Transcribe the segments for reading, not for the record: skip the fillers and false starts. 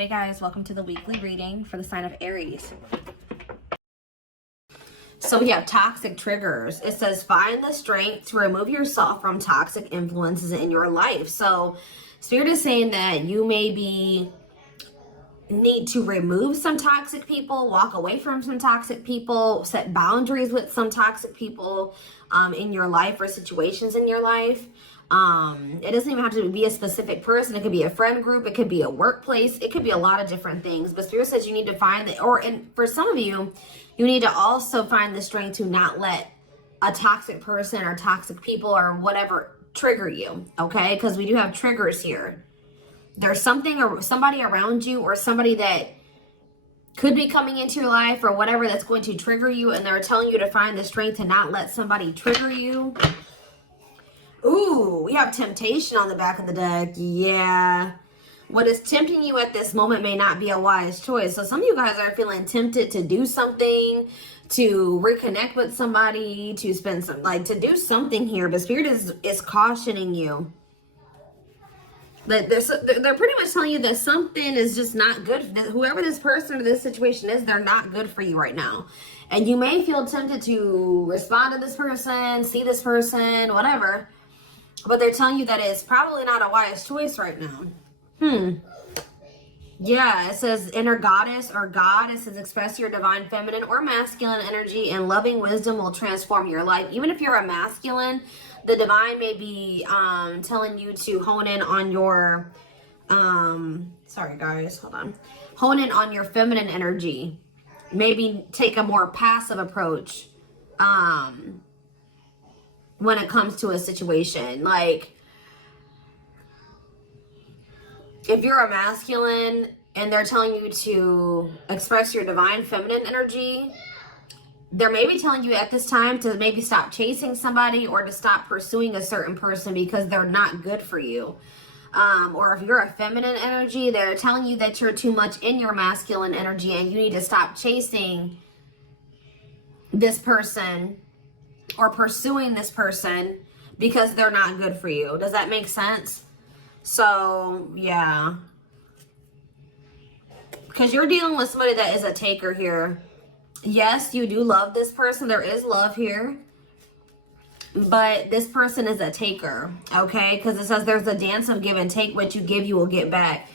Hey guys, welcome to the weekly reading for the sign of Aries. So we have toxic triggers. It says find the strength to remove yourself from toxic influences in your life. So Spirit is saying that you maybe need to remove some toxic people, walk away from some toxic people, set boundaries with some toxic people in your life or situations in your life. It doesn't even have to be a specific person. It could be a friend group. It could be a workplace. It could be a lot of different things. But Spirit says you need to find that, and for some of you, you need to also find the strength to not let a toxic person or toxic people or whatever trigger you, okay? Because we do have triggers here. There's something or somebody around you or somebody that could be coming into your life or whatever that's going to trigger you, and they're telling you to find the strength to not let somebody trigger you. Ooh, we have temptation on the back of the deck. Yeah. What is tempting you at this moment may not be a wise choice. So some of you guys are feeling tempted to do something, to reconnect with somebody, to spend some, to do something here. But Spirit is cautioning you. That they're pretty much telling you that something is just not good. Whoever this person or this situation is, they're not good for you right now. And you may feel tempted to respond to this person, see this person, whatever. But they're telling you that it's probably not a wise choice right now. Yeah, it says inner goddess or God. It says express your divine feminine or masculine energy, and loving wisdom will transform your life. Even if you're a masculine, the divine may be telling you to hone in on your, sorry guys, hold on. Hone in on your feminine energy. Maybe take a more passive approach when it comes to a situation. Like, if you're a masculine and they're telling you to express your divine feminine energy, they're maybe telling you at this time to maybe stop chasing somebody or to stop pursuing a certain person because they're not good for you. Or if you're a feminine energy, they're telling you that you're too much in your masculine energy and you need to stop chasing this person or pursuing this person because they're not good for you. Does that make sense? So, yeah. Because you're dealing with somebody that is a taker here. Yes, you do love this person. There is love here. But this person is a taker, okay? Because it says there's a dance of give and take. What you give, you will get back.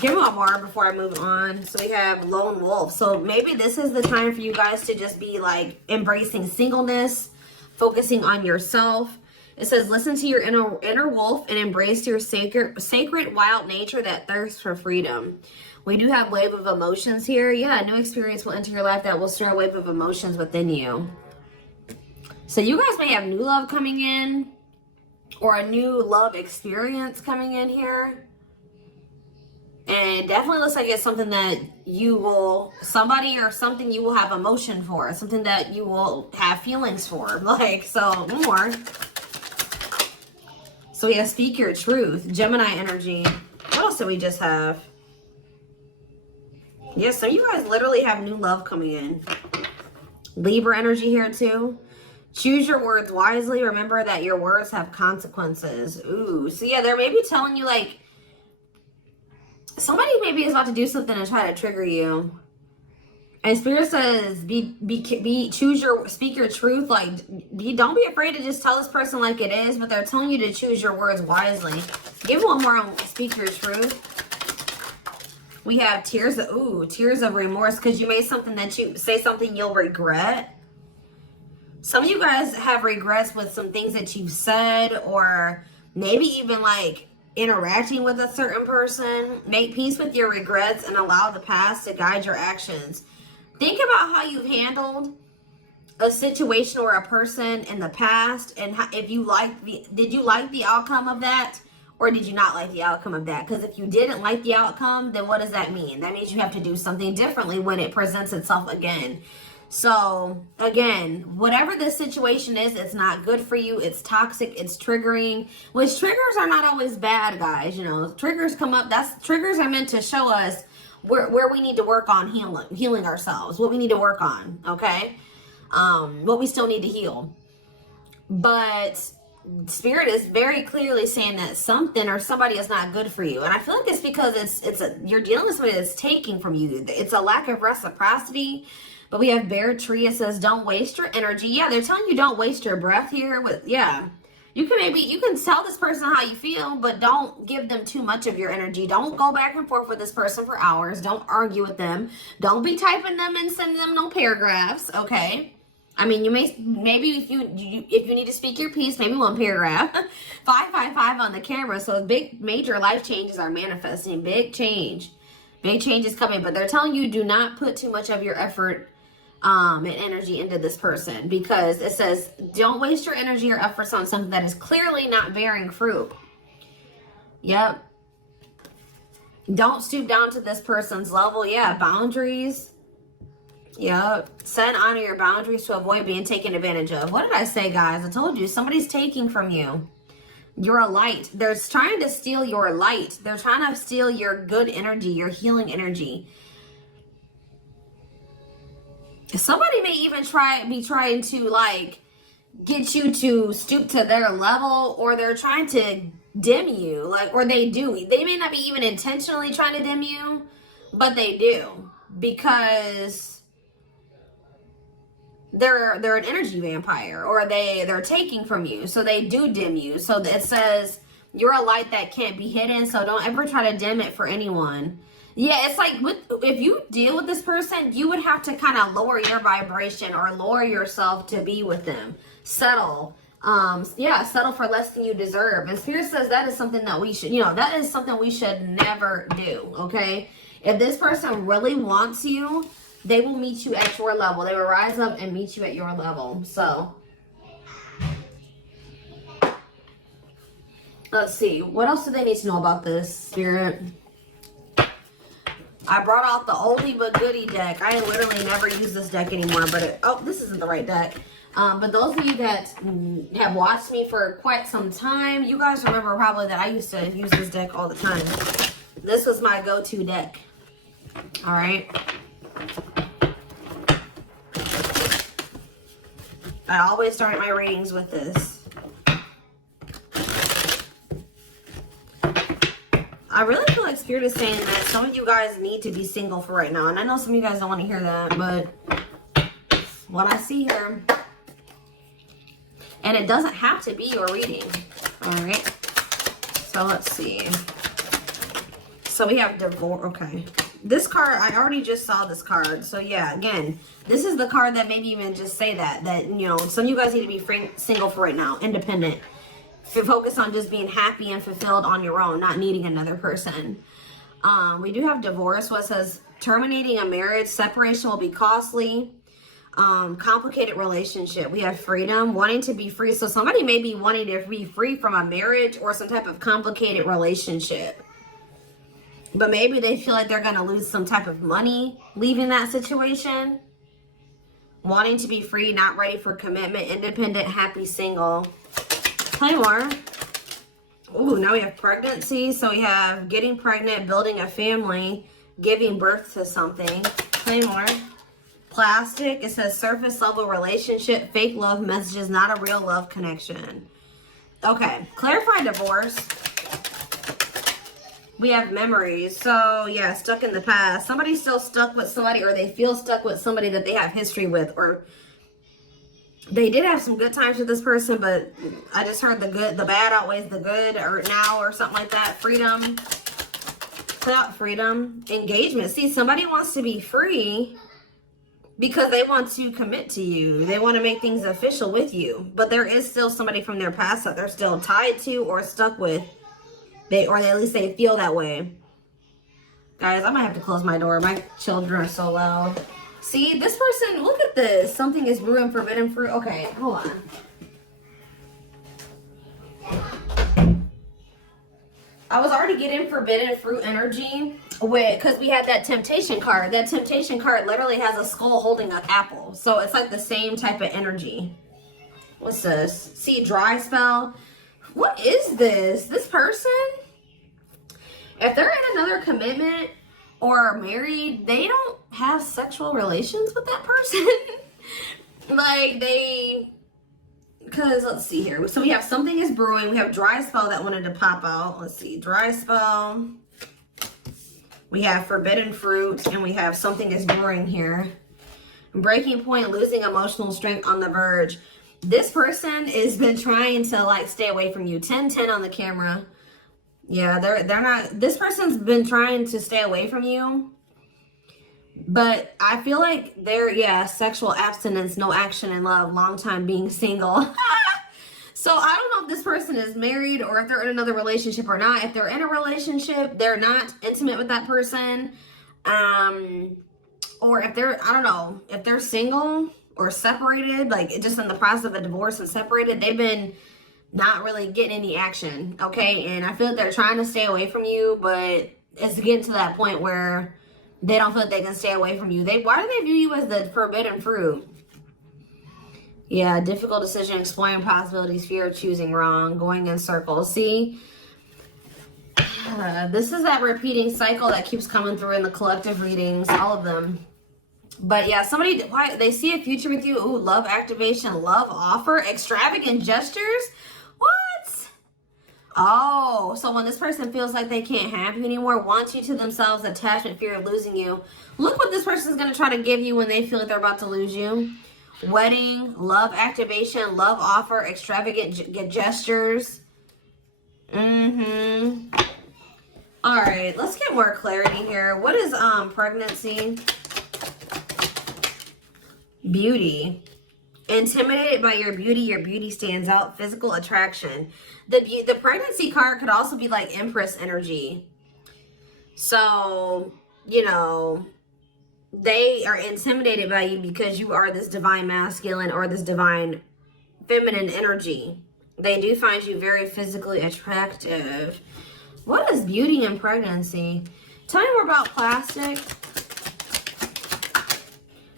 Give me one more before I move on. So we have lone wolf. So maybe this is the time for you guys to just be like embracing singleness, focusing on yourself. It says listen to your inner wolf and embrace your sacred wild nature that thirsts for freedom. We do have wave of emotions here. Yeah, a new experience will enter your life that will stir a wave of emotions within you. So you guys may have new love coming in or a new love experience coming in here. And it definitely looks like it's something that you will, somebody or something you will have emotion for. Something that you will have feelings for. Like, so more. So yeah, speak your truth. Gemini energy. What else do we just have? Yes, so you guys literally have new love coming in. Libra energy here too. Choose your words wisely. Remember that your words have consequences. Ooh, so yeah, they're maybe telling you like, somebody maybe is about to do something to try to trigger you. And Spirit says, speak your truth. Like, don't be afraid to just tell this person like it is, but they're telling you to choose your words wisely. Give one more on speak your truth. We have tears of remorse, because you made something that you say something you'll regret. Some of you guys have regrets with some things that you've said, or maybe even like interacting with a certain person. Make peace with your regrets and allow the past to guide your actions. Think about how you've handled a situation or a person in the past, and if you did you like the outcome of that, or did you not like the outcome of that? Because if you didn't like the outcome, then what does that mean? That means you have to do something differently when it presents itself again. So again, whatever this situation is, it's not good for you. It's toxic. It's triggering. Which triggers are not always bad, guys. You know, triggers come up. Triggers are meant to show us where we need to work on healing ourselves. What we need to work on. Okay, what we still need to heal. But Spirit is very clearly saying that something or somebody is not good for you. And I feel like it's because you're dealing with somebody that's taking from you. It's a lack of reciprocity. But we have Bear Tree. It says, don't waste your energy. Yeah, they're telling you don't waste your breath here. You can tell this person how you feel, but don't give them too much of your energy. Don't go back and forth with this person for hours. Don't argue with them. Don't be typing them and sending them no paragraphs, okay? I mean, maybe if you need to speak your piece, maybe one paragraph. 555 on the camera. So big, major life changes are manifesting. Big change. Big change is coming. But they're telling you do not put too much of your effort and energy into this person, because it says don't waste your energy or efforts on something that is clearly not bearing fruit. Yep. Don't stoop down to this person's level. Yeah, boundaries. Yep. Set and honor your boundaries to avoid being taken advantage of. What did I say, guys? I told you somebody's taking from you. You're a light. They're trying to steal your light. They're trying to steal your good energy, your healing energy. Somebody may even be trying to like get you to stoop to their level, or they're trying to dim you, like, or they do. They may not be even intentionally trying to dim you, but they do, because they're an energy vampire, or they're taking from you, so they do dim you. So it says you're a light that can't be hidden, so don't ever try to dim it for anyone. Yeah, it's like if you deal with this person, you would have to kind of lower your vibration or lower yourself to be with them. Settle. Settle for less than you deserve. And Spirit says that is something that we should, that is something we should never do, okay? If this person really wants you, they will meet you at your level. They will rise up and meet you at your level. So, let's see. What else do they need to know about this, Spirit? I brought out the oldie but goodie deck. I literally never use this deck anymore, but this isn't the right deck. But those of you that have watched me for quite some time, you guys remember probably that I used to use this deck all the time. This was my go-to deck. All right. I always start my readings with this. I really feel like Spirit is saying that some of you guys need to be single for right now. And I know some of you guys don't want to hear that, but what I see here. And it doesn't have to be your reading. All right. So let's see. So we have divorce. Okay. This card, I already just saw this card. So yeah, again, this is the card that maybe even just say that some of you guys need to be single for right now, independent. Focus on just being happy and fulfilled on your own, not needing another person. We do have divorce. What says terminating a marriage, separation will be costly. Complicated relationship. We have freedom, wanting to be free. So somebody may be wanting to be free from a marriage or some type of complicated relationship. But maybe they feel like they're going to lose some type of money leaving that situation. Wanting to be free, not ready for commitment, independent, happy, single. Play more. Ooh, now we have pregnancy. So we have getting pregnant, building a family, giving birth to something. Play more. Plastic. It says surface level relationship, fake love messages, not a real love connection. Okay. Clarify divorce. We have memories. So yeah, stuck in the past. Somebody's still stuck with somebody, or they feel stuck with somebody that they have history with, or they did have some good times with this person, but I just heard the bad outweighs the good, or now, or something like that. Freedom. Freedom. Engagement. See, somebody wants to be free because they want to commit to you. They want to make things official with you. But there is still somebody from their past that they're still tied to or stuck with. Or at least they feel that way. Guys, I might have to close my door. My children are so loud. See, this person, look at this. Something is brewing forbidden fruit. Okay, hold on. I was already getting forbidden fruit energy because we had that temptation card. That temptation card literally has a skull holding an apple. So it's like the same type of energy. What's this? See, dry spell. What is this? This person, if they're in another commitment or married, they don't have sexual relations with that person. Like Because let's see here. So we have something is brewing. We have dry spell that wanted to pop out. Let's see. Dry spell. We have forbidden fruit. And we have something is brewing here. Breaking point, losing emotional strength, on the verge. This person has been trying to like stay away from you. 10-10 on the camera. Yeah, they're not. This person's been trying to stay away from you. But I feel like they're, yeah, sexual abstinence, no action in love, long time being single. So I don't know if this person is married or if they're in another relationship or not. If they're in a relationship, they're not intimate with that person. Or if they're, I don't know, if they're single or separated, like just in the process of a divorce and separated, they've been not really getting any action, okay? And I feel like they're trying to stay away from you, but it's getting to that point where they don't feel like they can stay away from you. Why do they view you as the forbidden fruit? Yeah, difficult decision, exploring possibilities, fear of choosing wrong, going in circles. See, this is that repeating cycle that keeps coming through in the collective readings, all of them. But yeah, they see a future with you. Ooh, love activation, love offer, extravagant gestures. What? Oh, so when this person feels like they can't have you anymore, wants you to themselves, attachment, fear of losing you. Look what this person is going to try to give you when they feel like they're about to lose you. Wedding, love activation, love offer, extravagant gestures. All right, let's get more clarity here. What is pregnancy? Beauty. Intimidated by your beauty stands out. Physical attraction. The pregnancy card could also be like Empress energy. So, you know, they are intimidated by you because you are this divine masculine or this divine feminine energy. They do find you very physically attractive. What is beauty and pregnancy? Tell me more about plastic.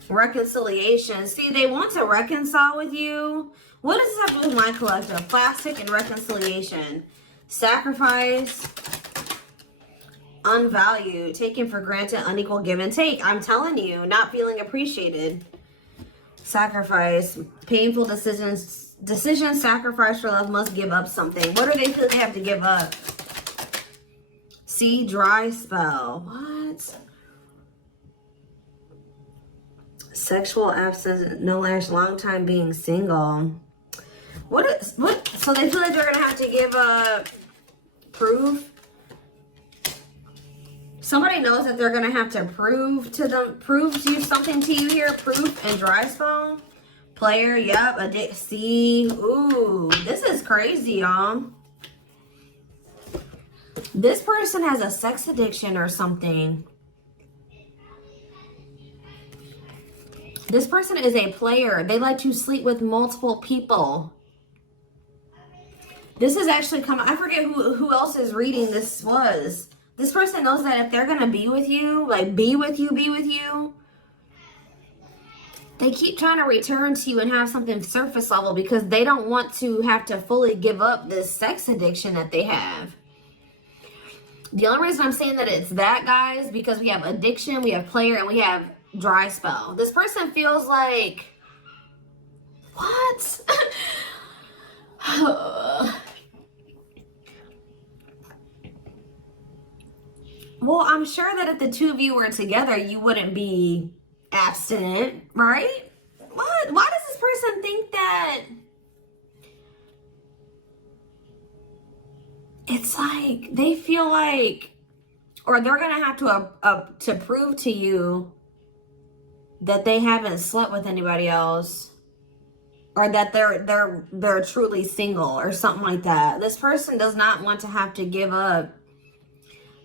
Reconciliation. See, they want to reconcile with you. What does this have to do with my collective? Plastic and reconciliation. Sacrifice. Unvalued. Taken for granted. Unequal give and take. I'm telling you, not feeling appreciated. Sacrifice. Painful decisions. Sacrifice for love. Must give up something. What do they feel they have to give up? See, dry spell. What? Sexual absence, no lash, long time being single. What? So they feel like they're gonna have to give proof. Somebody knows that they're gonna have to prove something to you here. Proof and dry spell. Player, yep. See, ooh, this is crazy, y'all. This person has a sex addiction or something. This person is a player. They like to sleep with multiple people. This is actually coming. I forget who else's reading this was. This person knows that if they're going to be with you, like be with you, they keep trying to return to you and have something surface level because they don't want to have to fully give up this sex addiction that they have. The only reason I'm saying that it's that, guys, because we have addiction, we have player, and we have dry spell. This person feels like, what? Well, I'm sure that if the two of you were together, you wouldn't be abstinent, right? What? Why does this person think that? It's like they feel like, or they're gonna have to prove to you that they haven't slept with anybody else, or that they're truly single or something like that. This person does not want to have to give up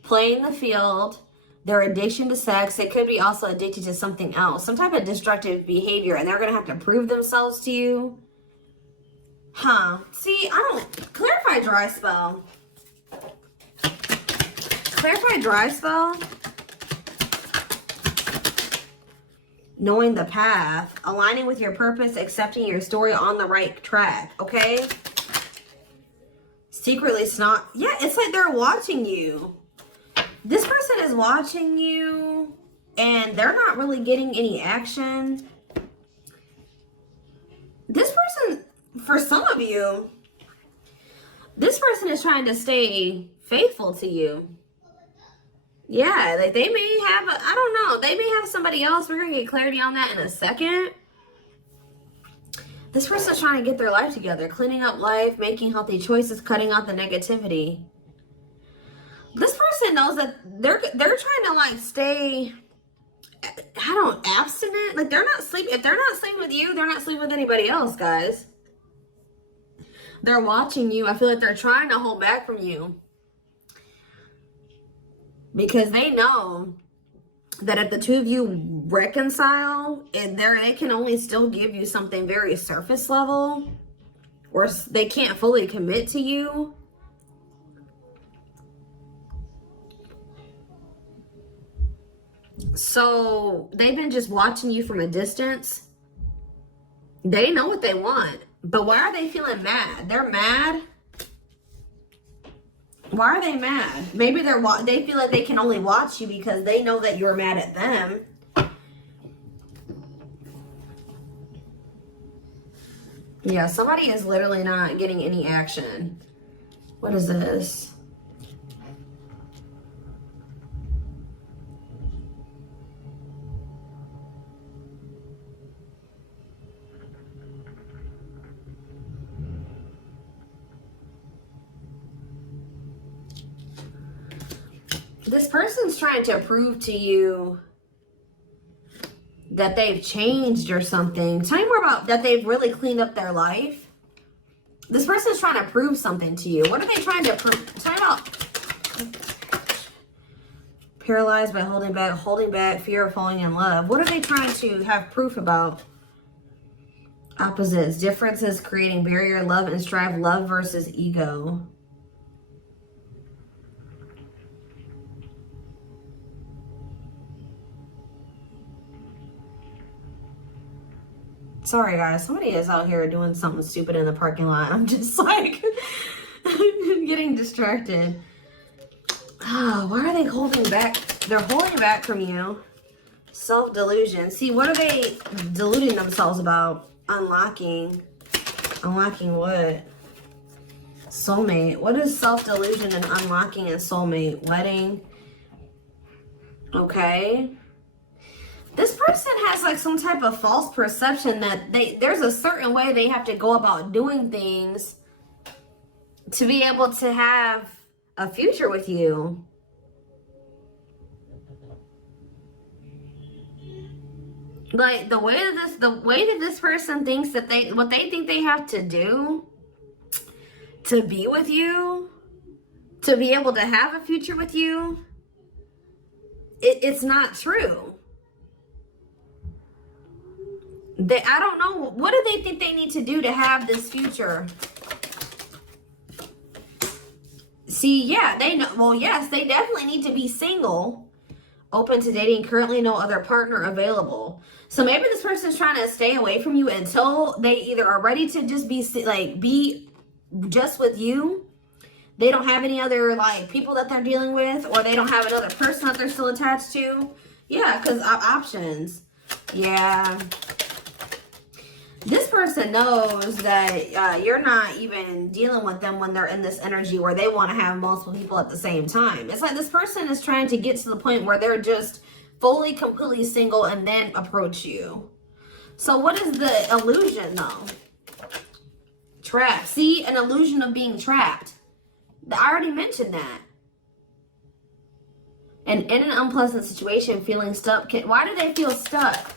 playing the field, their addiction to sex. They could be also addicted to something else, some type of destructive behavior, and they're going to have to prove themselves to you. Huh. See, I don't... Clarify dry spell. Clarify dry spell. Knowing the path, aligning with your purpose, accepting your story, on the right track, okay? Secretly snot. Yeah, it's like they're watching you. This person is watching you, and they're not really getting any action. This person, for some of you, this person is trying to stay faithful to you. Yeah, like they may have, I don't know, they may have somebody else. We're going to get clarity on that in a second. This person's trying to get their life together, cleaning up life, making healthy choices, cutting out the negativity. This person knows that they're trying to like stay, abstinent. Like they're not sleeping. If they're not sleeping with you, they're not sleeping with anybody else, guys. They're watching you. I feel like they're trying to hold back from you. Because they know that if the two of you reconcile, and they can only still give you something very surface level, or they can't fully commit to you. So they've been just watching you from a distance. They know what they want, but why are they feeling mad? They're mad. Why are they mad? Maybe they feel like they can only watch you because they know that you're mad at them. Yeah, somebody is literally not getting any action. What is this? This person's trying to prove to you that they've changed or something. Tell me more about that. They've really cleaned up their life. This person's trying to prove something to you. What are they trying to prove? Tell me about paralyzed by holding back, fear of falling in love. What are they trying to have proof about? Opposites, differences, creating barrier, love and strive, love versus ego. Sorry, guys. Somebody is out here doing something stupid in the parking lot. I'm just like getting distracted. Oh, why are they holding back? They're holding back from you. Self-delusion. See, what are they deluding themselves about? Unlocking. Unlocking what? Soulmate. What is self-delusion and unlocking and soulmate? Wedding. Okay. This person has like some type of false perception that there's a certain way they have to go about doing things to be able to have a future with you. Like the way that this person thinks that what they think they have to do to be with you, to be able to have a future with you, it's not true. I don't know. What do they think they need to do to have this future? See, yeah, they know. Well, yes, they definitely need to be single, open to dating, currently no other partner available. So maybe this person's trying to stay away from you until they either are ready to just be just with you. They don't have any other like people that they're dealing with, or they don't have another person that they're still attached to. Yeah, because options. Yeah. This person knows that you're not even dealing with them when they're in this energy where they want to have multiple people at the same time. It's like this person is trying to get to the point where they're just fully, completely single and then approach you. So what is the illusion though? Trapped. See, an illusion of being trapped. I already mentioned that. And in an unpleasant situation, feeling stuck. Why do they feel stuck?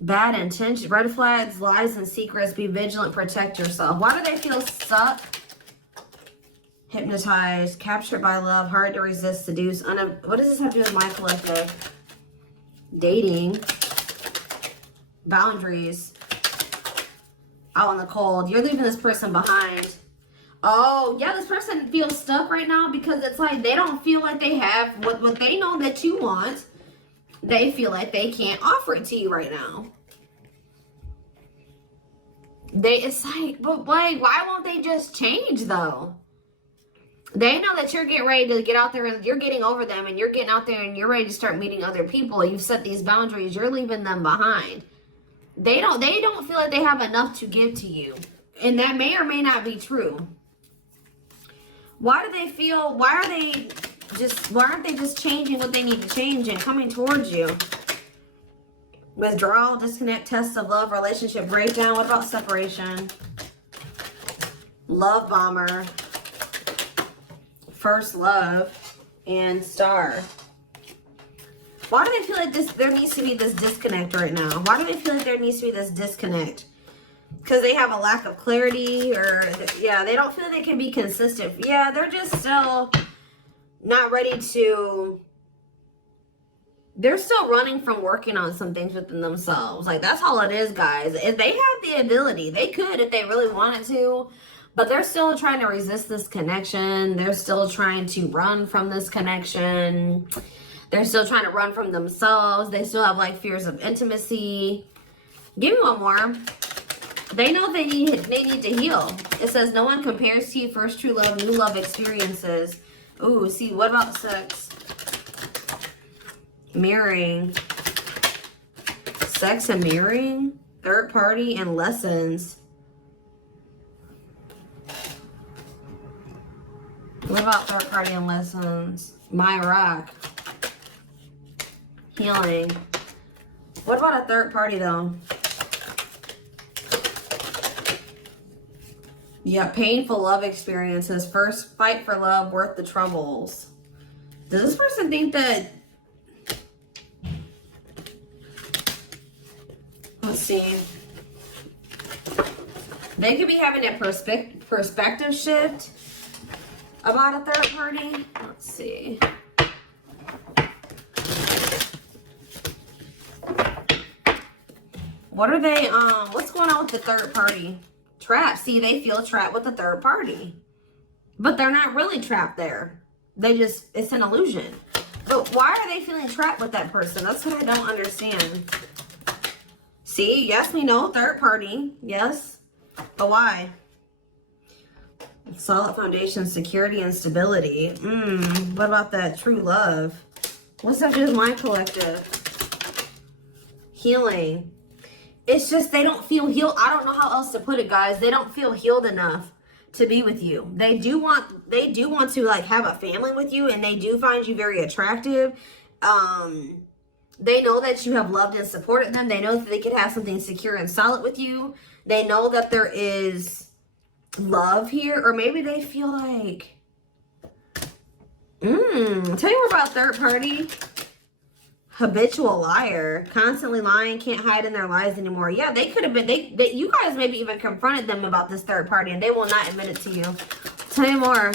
Bad intention, red flags, lies and secrets, be vigilant, protect yourself. Why do they feel stuck? Hypnotized, captured by love, hard to resist, seduce. What does this have to do with my collective? Dating. Boundaries. Out in the cold. You're leaving this person behind. Oh, yeah, this person feels stuck right now because it's like they don't feel like they have what they know that you want. They feel like they can't offer it to you right now. It's like, but like, why won't they just change though? They know that you're getting ready to get out there and you're getting over them and you're getting out there and you're ready to start meeting other people. You've set these boundaries. You're leaving them behind. They don't feel like they have enough to give to you. And that may or may not be true. Why do they feel, why aren't they just changing what they need to change and coming towards you? Withdrawal, disconnect, test of love, relationship breakdown. What about separation? Love bomber, first love, and star. Why do they feel like there needs to be this disconnect right now? Why do they feel like there needs to be this disconnect? Because they have a lack of clarity, or yeah, they don't feel they can be consistent. Yeah, they're just still not ready to, they're still running from working on some things within themselves. Like, that's all it is, guys. If they have the ability, they could if they really wanted to, but they're still trying to resist this connection. They're still trying to run from this connection. They're still trying to run from themselves. They still have like fears of intimacy. Give me one more. They know they need to heal. It says no one compares to you. First true love, new love experiences. Ooh, see, what about sex? Mirroring. Sex and mirroring. Third party and lessons. What about third party and lessons? My rock. Healing. What about a third party though? Yeah, painful love experiences. First fight for love, worth the troubles. Does this person think that... Let's see. They could be having a perspective shift about a third party. Let's see. What are they, what's going on with the third party? Trapped. See, they feel trapped with the third party. But they're not really trapped there. They just, it's an illusion. But why are they feeling trapped with that person? That's what I don't understand. See, yes, we know, third party. Yes. But why? Solid foundation, security, and stability. What about that true love? What's up with my collective? Healing. It's just they don't feel healed. I don't know how else to put it, guys. They don't feel healed enough to be with you. They do want to like have a family with you, and they do find you very attractive. They know that you have loved and supported them. They know that they could have something secure and solid with you. They know that there is love here, or maybe they feel like tell you more about third party. Habitual liar, constantly lying, can't hide in their lies anymore. Yeah, they could have been, you guys maybe even confronted them about this third party, and they will not admit it to you. Tell me more.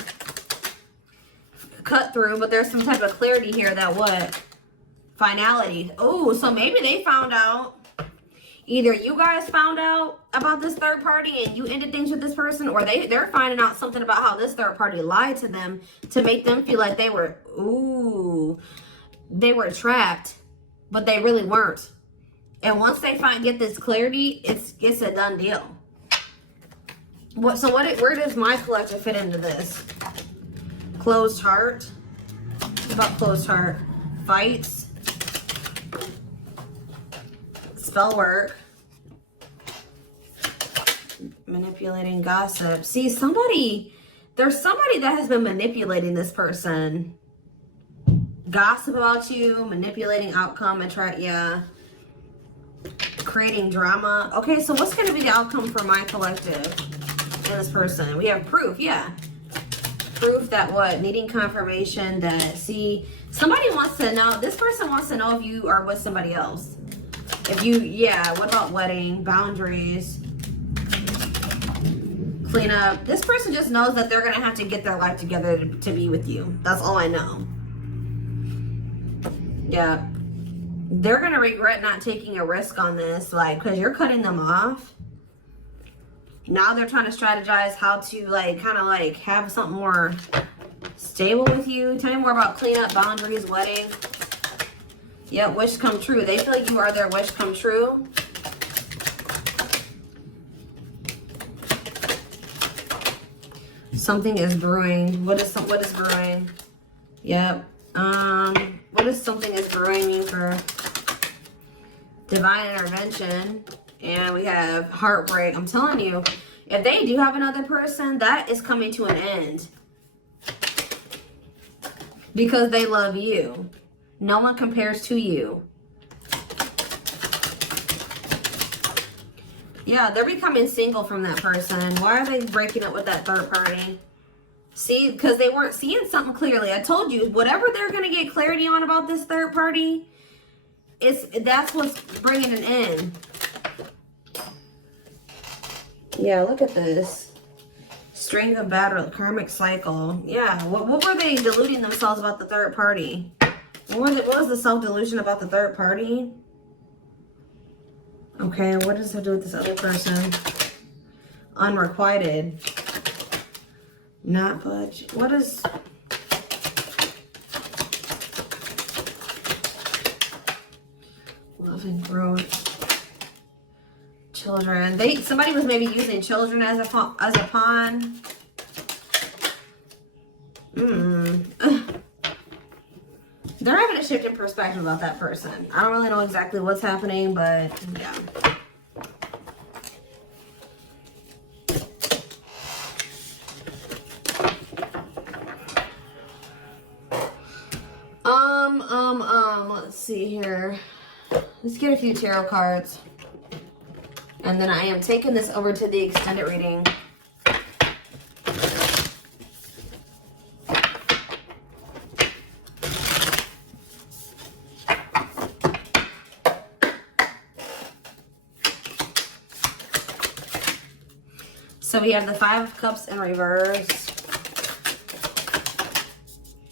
Cut through, but there's some type of clarity here that what? Finality. Oh, so maybe they found out. Either you guys found out about this third party and you ended things with this person, or they're finding out something about how this third party lied to them to make them feel like they were, they were trapped, but they really weren't. And once they get this clarity, it's a done deal. Where does my collective fit into this? Closed heart. What about closed heart? Fights. Spell work. Manipulating, gossip. See, there's somebody that has been manipulating this person. Gossip about you, manipulating outcome, creating drama. Okay, so what's going to be the outcome for my collective and this person? We have proof, yeah. Proof that what? Needing confirmation that, see, somebody wants to know, this person wants to know if you are with somebody else. If you, yeah, what about wedding, boundaries, cleanup? This person just knows that they're going to have to get their life together to be with you. That's all I know. Yeah, they're going to regret not taking a risk on this, like, because you're cutting them off. Now they're trying to strategize how to, like, kind of, like, have something more stable with you. Tell me more about cleanup, boundaries, wedding. Yeah, wish come true. They feel like you are their wish come true. Something is brewing. What is brewing? Yep. What does something is brewing mean for divine intervention? And we have heartbreak. I'm telling you, if they do have another person, that is coming to an end. Because they love you. No one compares to you. Yeah, they're becoming single from that person. Why are they breaking up with that third party? See, because they weren't seeing something clearly. I told you, whatever they're going to get clarity on about this third party, that's what's bringing an end. Yeah, look at this. String of battle, karmic cycle. Yeah, what were they deluding themselves about the third party? What was the self-delusion about the third party? Okay, what does it do with this other person? Unrequited. Not budge. What is... Love and growth. Children. Somebody was maybe using children as a pawn. They're having a shift in perspective about that person. I don't really know exactly what's happening, but yeah. Let's see here. Let's get a few tarot cards. And then I am taking this over to the extended reading. So we have the Five of Cups in reverse.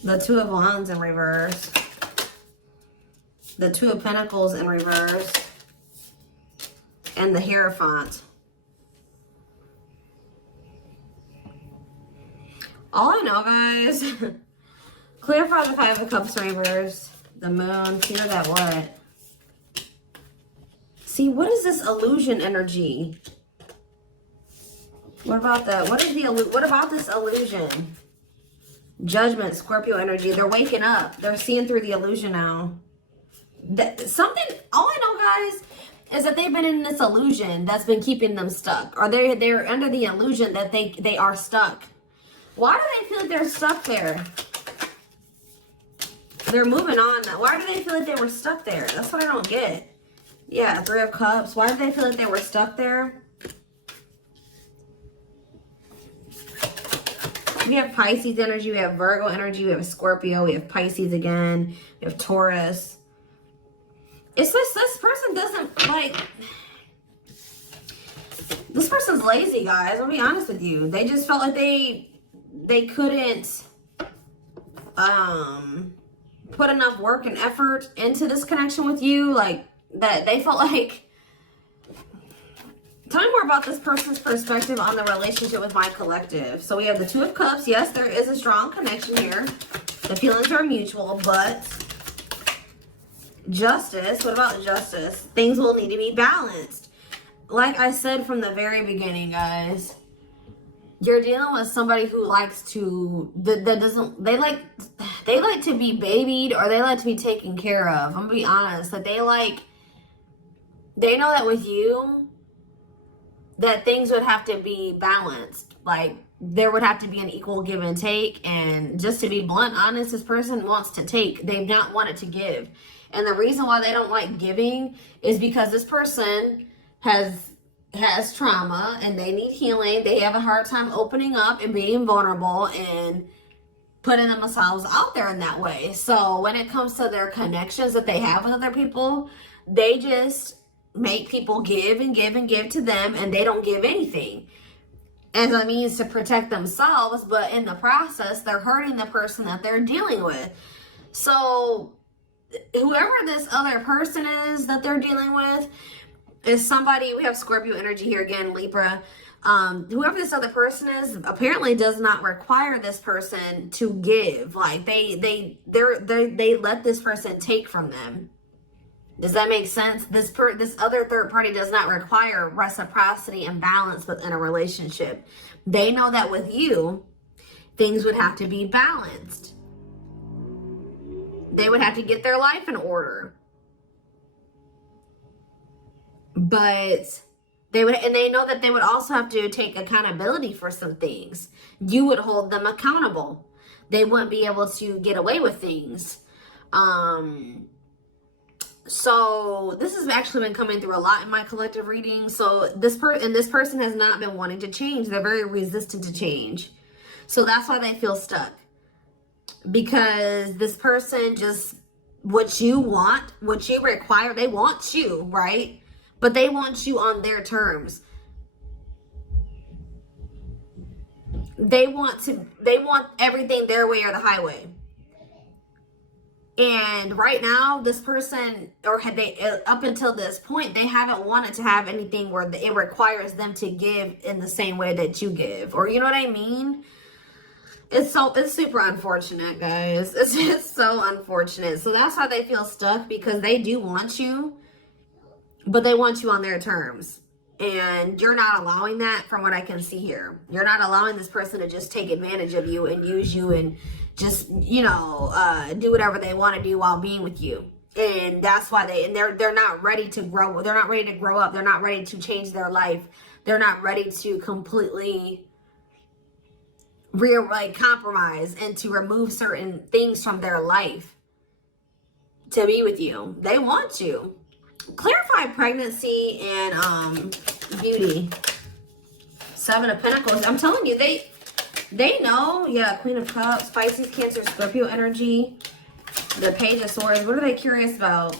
The Two of Wands in reverse. The Two of Pentacles in reverse. And the Hierophant. All I know, guys, clarify the Five of Cups in reverse. The Moon, clear that what? See, what is this illusion energy? What about that? What about this illusion? Judgment, Scorpio energy. They're waking up. They're seeing through the illusion now. All I know, guys, is that they've been in this illusion that's been keeping them stuck. Or they're under the illusion that they are stuck. Why do they feel like they're stuck there? They're moving on now. Why do they feel like they were stuck there? That's what I don't get. Yeah, Three of Cups. Why do they feel like they were stuck there? We have Pisces energy, we have Virgo energy, we have Scorpio, we have Pisces again, we have Taurus. It's just this person doesn't like... This person's lazy, guys. I'll be honest with you. They just felt like they couldn't put enough work and effort into this connection with you. Like, that they felt like... Tell me more about this person's perspective on the relationship with my collective. So we have the Two of Cups. Yes, there is a strong connection here. The feelings are mutual, but Justice. What about Justice? Things will need to be balanced. Like I said from the very beginning, guys, you're dealing with somebody who likes to they like to be babied, or they like to be taken care of. I'm gonna be honest, that they know that with you, that things would have to be balanced. Like, there would have to be an equal give and take. And just to be blunt, honest, this person wants to take. They've not wanted to give. And the reason why they don't like giving is because this person has trauma and they need healing. They have a hard time opening up and being vulnerable and putting themselves out there in that way. So when it comes to their connections that they have with other people, they just make people give and give and give to them, and they don't give anything as a means to protect themselves, but in the process they're hurting the person that they're dealing with. So whoever this other person is that they're dealing with is somebody, we have Scorpio energy here again, Libra. Whoever this other person is apparently does not require this person to give. Like, they let this person take from them. Does that make sense? This other third party does not require reciprocity and balance within a relationship. They know that with you, things would have to be balanced. They would have to get their life in order. But they would, and they know that they would also have to take accountability for some things. You would hold them accountable. They wouldn't be able to get away with things. So this has actually been coming through a lot in my collective reading. So this person has not been wanting to change. They're very resistant to change. So that's why they feel stuck. Because this person just, what you want, what you require, they want you, right? But they want you on their terms. They want everything their way or the highway. And right now, this person, or had they, up until this point, they haven't wanted to have anything where it requires them to give in the same way that you give. Or you know what I mean? It's super unfortunate, guys. It's just so unfortunate. So that's why they feel stuck, because they do want you, but they want you on their terms. And you're not allowing that, from what I can see here. You're not allowing this person to just take advantage of you and use you and just, you know, do whatever they want to do while being with you. And that's why they're not ready to grow. They're not ready to grow up. They're not ready to change their life. They're not ready to completely compromise and to remove certain things from their life to be with you. They want you. Clarify pregnancy and beauty. 7 of Pentacles. I'm telling you, they know. Yeah, Queen of Cups, Pisces, Cancer, Scorpio energy. The Page of Swords. What are they curious about?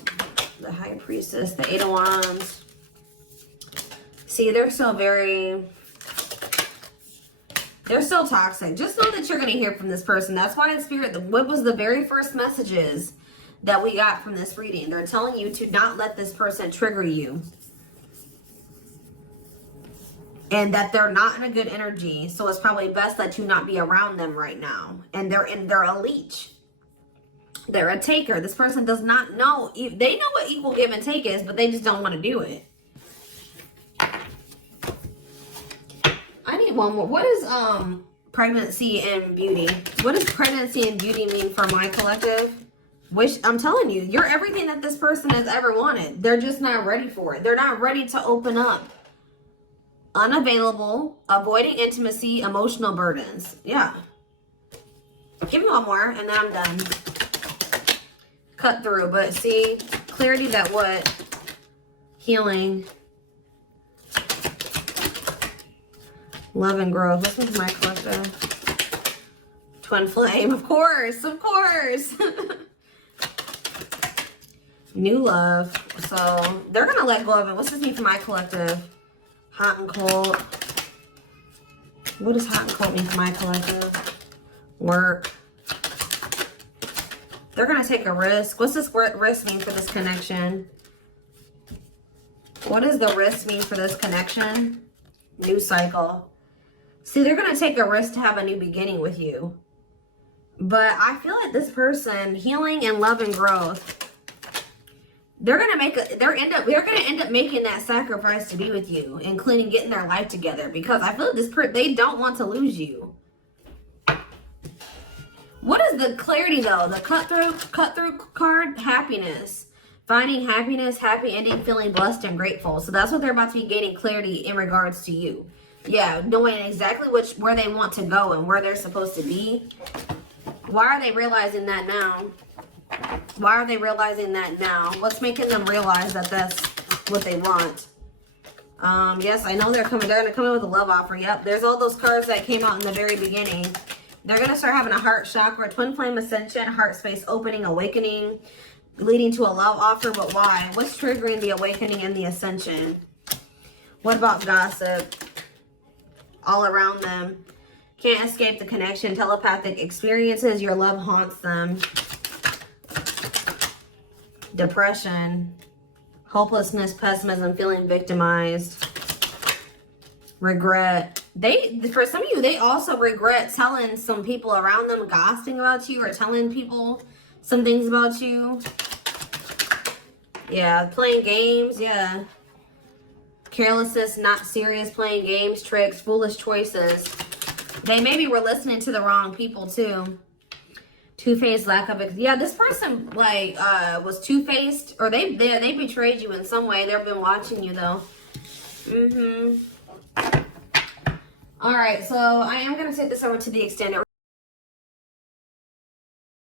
The High Priestess, the 8 of Wands. See, they're so toxic. Just know that you're going to hear from this person. That's why in Spirit, what was the very first messages that we got from this reading? They're telling you to not let this person trigger you. And that they're not in a good energy. So it's probably best that you not be around them right now. And they're a leech. They're a taker. This person does not know. They know what equal give and take is, but they just don't want to do it. I need one more. What is pregnancy and beauty? What does pregnancy and beauty mean for my collective? I'm telling you, you're everything that this person has ever wanted. They're just not ready for it. They're not ready to open up. Unavailable, avoiding intimacy, emotional burdens. Yeah. Give me one more and then I'm done. Cut through, but see, clarity that what? Healing. Love and growth. This is my collective. Twin flame, of course, of course. New love. So they're gonna let go of it. What's this mean for my collective? Hot and cold. What does hot and cold mean for my collective? Work. They're gonna take a risk. What's this risk mean for this connection? What does the risk mean for this connection? New cycle. See, they're gonna take a risk to have a new beginning with you. But I feel like this person, healing and love and growth, they're gonna end up making that sacrifice to be with you, including getting their life together, because I feel like they don't want to lose you. What is the clarity though? The cut through card, happiness. Finding happiness, happy ending, feeling blessed and grateful. So that's what they're about to be gaining clarity in regards to you. Yeah, knowing exactly where they want to go and where they're supposed to be. Why are they realizing that now? Why are they realizing that now? What's making them realize that that's what they want? Yes, I know they're gonna come in with a love offer. Yep, there's all those cards that came out in the very beginning. They're gonna start having a heart chakra, twin flame ascension, heart space opening, awakening, leading to a love offer. But why? What's triggering the awakening and the ascension? What about gossip? All around them. Can't escape the connection. Telepathic experiences. Your love haunts them. Depression. Hopelessness, pessimism, feeling victimized. Regret. For some of you, they also regret telling some people around them, gossiping about you or telling people some things about you. Yeah, playing games. Yeah. Carelessness, not serious, playing games, tricks, foolish choices. They maybe were listening to the wrong people too. Two-faced, lack of, yeah, this person, like, was two-faced, or they betrayed you in some way. They've been watching you, though. All right, so I am going to take this over to the extended